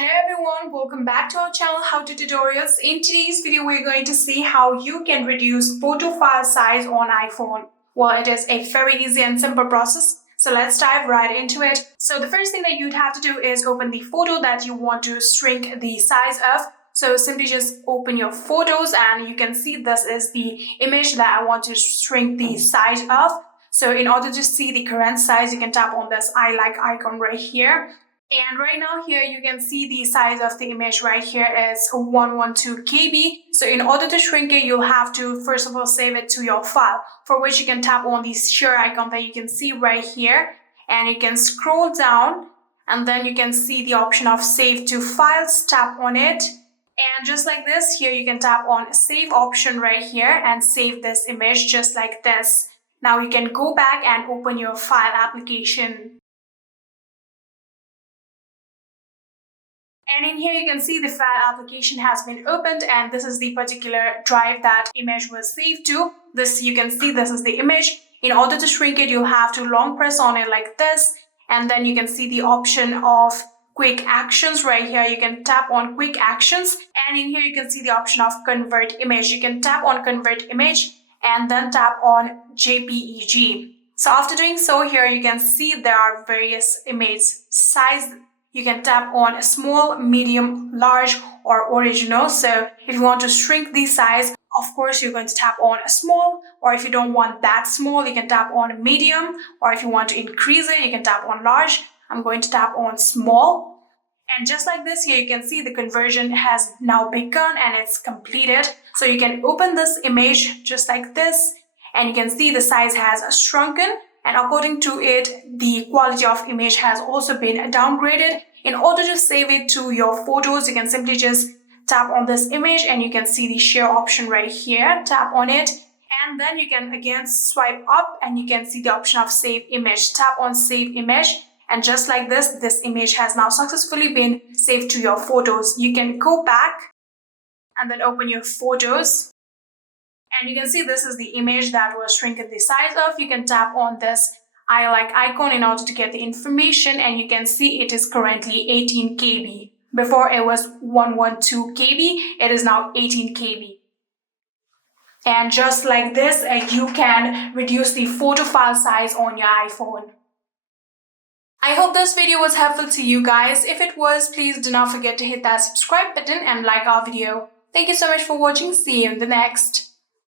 Hello everyone, welcome back to our channel How to Tutorials. In today's video, we're going to see how you can reduce photo file size on iPhone. Well, it is a very easy and simple process. So let's dive right into it. So the first thing that you'd have to do is open the photo that you want to shrink the size of. So simply just open your photos and you can see this is the image that I want to shrink the size of. So in order to see the current size, you can tap on this I like icon right here. And right now here you can see the size of the image right here is 112 KB. So in order to shrink it, you'll have to first of all save it to your file, for which you can tap on the share icon that you can see right here. And you can scroll down and then you can see the option of save to files, tap on it. And just like this, here you can tap on save option right here and save this image just like this. Now you can go back and open your file application. And in here you can see the file application has been opened and this is the particular drive that image was saved to. This you can see this is the image. In order to shrink it, you'll have to long press on it like this and then you can see the option of quick actions right here. You can tap on quick actions and in here you can see the option of convert image. You can tap on convert image and then tap on JPEG. So after doing so, here you can see there are various image size. You can tap on small, medium, large, or original. So if you want to shrink the size, of course, you're going to tap on small, or if you don't want that small, you can tap on medium, or if you want to increase it, you can tap on large. I'm going to tap on small. And just like this here, you can see the conversion has now begun and it's completed. So you can open this image just like this, and you can see the size has shrunken. And according to it, the quality of image has also been downgraded. In order to save it to your photos, you can simply just tap on this image and you can see the share option right here. Tap on it and then you can again swipe up and you can see the option of save image. Tap on save image and just like this image has now successfully been saved to your photos. You can go back and then open your photos. And you can see this is the image that was shrinking the size of. You can tap on this I like icon in order to get the information and you can see it is currently 18 KB. Before it was 112 KB, it is now 18 KB. And just like this, you can reduce the photo file size on your iPhone. I hope this video was helpful to you guys. If it was, please do not forget to hit that subscribe button and like our video. Thank you so much for watching. See you in the next.